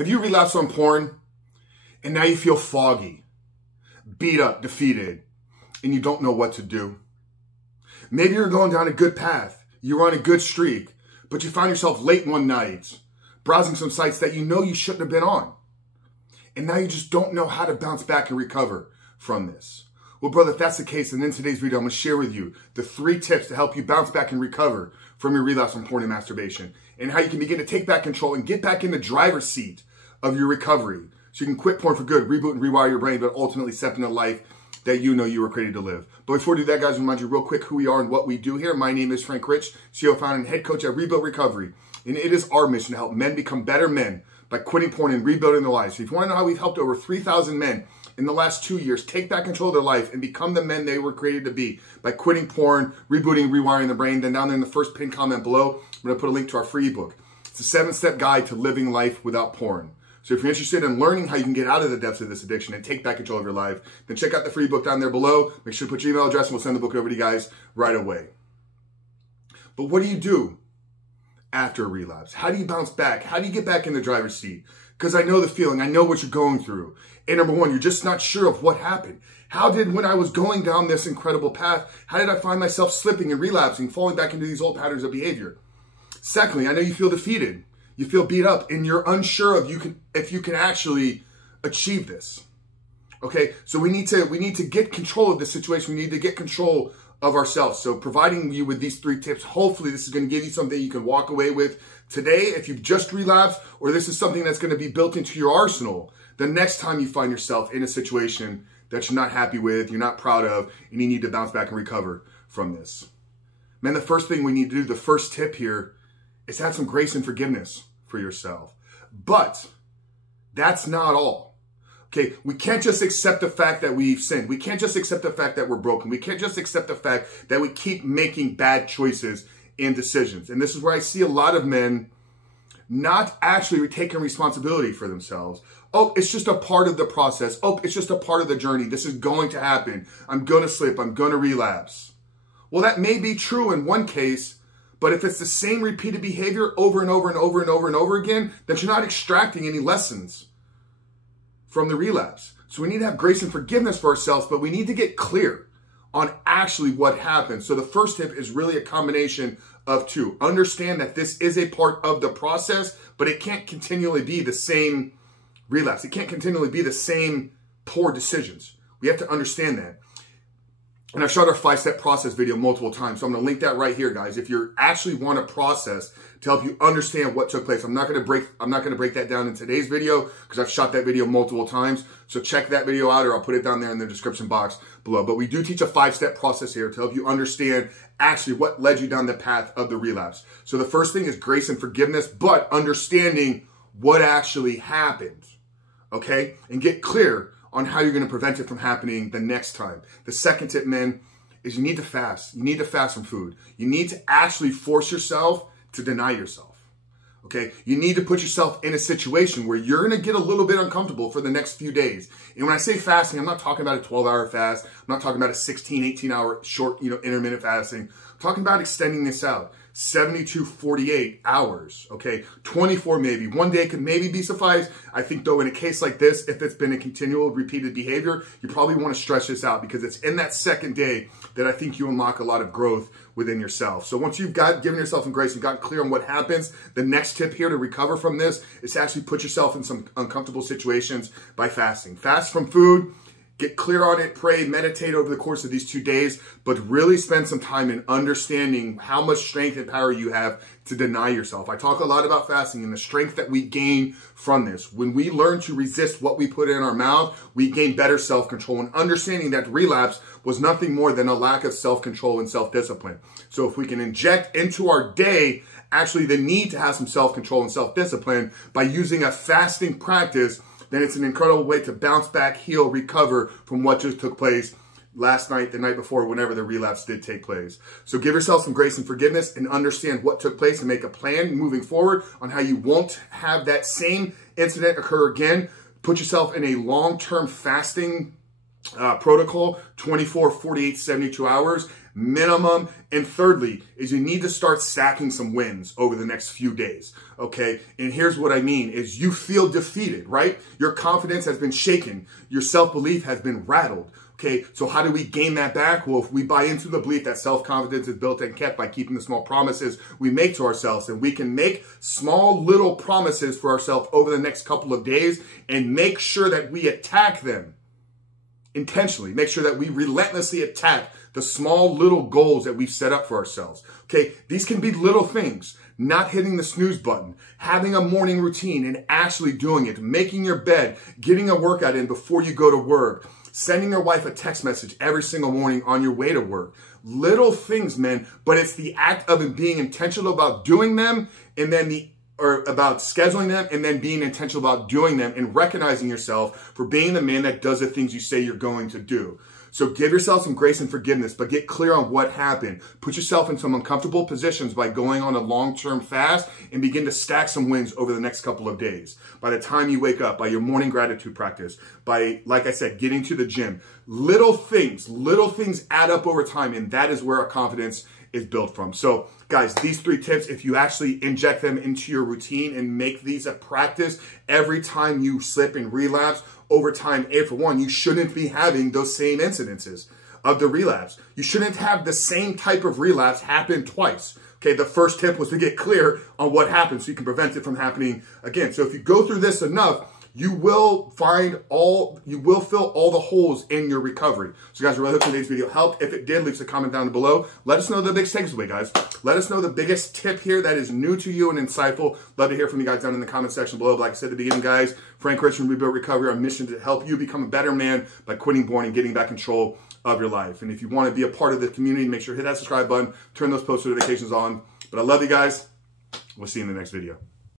Have you relapsed on porn and now you feel foggy, beat up, defeated, and you don't know what to do? Maybe you're going down a good path. You're on a good streak, but you find yourself late one night browsing some sites that you know you shouldn't have been on. And now you just don't know how to bounce back and recover from this. Well, brother, if that's the case, then in today's video, I'm going to share with you the 3 tips to help you bounce back and recover from your relapse on porn and masturbation, and how you can begin to take back control and get back in the driver's seat of your recovery so you can quit porn for good, reboot and rewire your brain, but ultimately step into a life that you know you were created to live. But before we do that, guys, I remind you real quick who we are and what we do here. My name is Frank Rich, CEO, founder, and head coach at Rebuild Recovery, and it is our mission to help men become better men by quitting porn and rebuilding their lives. So if you want to know how we've helped over 3,000 men in the last 2 years take back control of their life and become the men they were created to be by quitting porn, rebooting, rewiring the brain, then down there in the first pinned comment below, I'm going to put a link to our free ebook. It's a 7-step guide to living life without porn. So if you're interested in learning how you can get out of the depths of this addiction and take back control of your life, then check out the free book down there below. Make sure to put your email address and we'll send the book over to you guys right away. But what do you do after a relapse? How do you bounce back? How do you get back in the driver's seat? Because I know the feeling. I know what you're going through. And number one, you're just not sure of what happened. How did, when I was going down this incredible path, how did I find myself slipping and relapsing, falling back into these old patterns of behavior? Secondly, I know you feel defeated. You feel beat up and you're unsure of if you can actually achieve this. Okay, so we need to get control of this situation. We need to get control of ourselves. So providing you with these 3 tips, hopefully this is going to give you something you can walk away with today if you've just relapsed, or this is something that's going to be built into your arsenal the next time you find yourself in a situation that you're not happy with, you're not proud of, and you need to bounce back and recover from this. Man, the first thing we need to do, the first tip here, is have some grace and forgiveness for yourself. But that's not all. Okay, we can't just accept the fact that we've sinned. We can't just accept the fact that we're broken. We can't just accept the fact that we keep making bad choices and decisions. And this is where I see a lot of men not actually taking responsibility for themselves. Oh, it's just a part of the process. Oh, it's just a part of the journey. This is going to happen. I'm going to slip. I'm going to relapse. Well, that may be true in one case, but if it's the same repeated behavior over and over and over and over and over again, then you're not extracting any lessons from the relapse. So we need to have grace and forgiveness for ourselves, but we need to get clear on actually what happened. So the first tip is really a combination of 2. Understand that this is a part of the process, but it can't continually be the same relapse. It can't continually be the same poor decisions. We have to understand that. And I've shot our 5-step process video multiple times, so I'm going to link that right here, guys. If you actually want a process to help you understand what took place, I'm not going to break that down in today's video because I've shot that video multiple times. So check that video out, or I'll put it down there in the description box below. But we do teach a 5-step process here to help you understand actually what led you down the path of the relapse. So the first thing is grace and forgiveness, but understanding what actually happened, okay? And get clear on how you're going to prevent it from happening the next time. The second tip, men, is you need to fast. You need to fast from food. You need to actually force yourself to deny yourself. Okay? You need to put yourself in a situation where you're going to get a little bit uncomfortable for the next few days. And when I say fasting, I'm not talking about a 12-hour fast. I'm not talking about a 16, 18-hour short, intermittent fasting. I'm talking about extending this out. 72, 48 hours, okay? 24 maybe. One day could maybe be suffice. I think, though, in a case like this, if it's been a continual repeated behavior, you probably want to stretch this out because it's in that second day that I think you unlock a lot of growth within yourself. So once you've given yourself some grace and gotten clear on what happens, the next tip here to recover from this is to actually put yourself in some uncomfortable situations by fasting. Fast from food. Get clear on it, pray, meditate over the course of these 2 days, but really spend some time in understanding how much strength and power you have to deny yourself. I talk a lot about fasting and the strength that we gain from this. When we learn to resist what we put in our mouth, we gain better self-control, and understanding that relapse was nothing more than a lack of self-control and self-discipline. So if we can inject into our day actually the need to have some self-control and self-discipline by using a fasting practice, then it's an incredible way to bounce back, heal, recover from what just took place last night, the night before, whenever the relapse did take place. So give yourself some grace and forgiveness and understand what took place and make a plan moving forward on how you won't have that same incident occur again. Put yourself in a long-term fasting protocol, 24, 48, 72 hours minimum. And thirdly is you need to start stacking some wins over the next few days. Okay. And here's what I mean is you feel defeated, right? Your confidence has been shaken. Your self-belief has been rattled. Okay, so how do we gain that back? Well, if we buy into the belief that self-confidence is built and kept by keeping the small promises we make to ourselves, and we can make small little promises for ourselves over the next couple of days and make sure that we attack them intentionally, make sure that we relentlessly attack the small little goals that we've set up for ourselves. Okay, these can be little things, not hitting the snooze button, having a morning routine and actually doing it, making your bed, getting a workout in before you go to work, sending your wife a text message every single morning on your way to work. Little things, man, but it's the act of being intentional about doing them and then about scheduling them and then being intentional about doing them and recognizing yourself for being the man that does the things you say you're going to do. So give yourself some grace and forgiveness, but get clear on what happened. Put yourself in some uncomfortable positions by going on a long-term fast and begin to stack some wins over the next couple of days. By the time you wake up, by your morning gratitude practice, by, like I said, getting to the gym. Little things add up over time, and that is where our confidence is built from. So guys, these 3 tips, if you actually inject them into your routine and make these a practice every time you slip and relapse over time, for one, you shouldn't be having those same incidences of the relapse. You shouldn't have the same type of relapse happen twice. Okay, the first tip was to get clear on what happened so you can prevent it from happening again. So if you go through this enough, you will fill all the holes in your recovery. So guys, I really hope today's video helped. If it did, leave us a comment down below. Let us know the biggest takeaway, guys. Let us know the biggest tip here that is new to you and insightful. Love to hear from you guys down in the comment section below. But like I said at the beginning, guys, Frank Rich from Rebuild Recovery, our mission to help you become a better man by quitting porn and getting back control of your life. And if you want to be a part of the community, make sure to hit that subscribe button, turn those post notifications on. But I love you guys. We'll see you in the next video.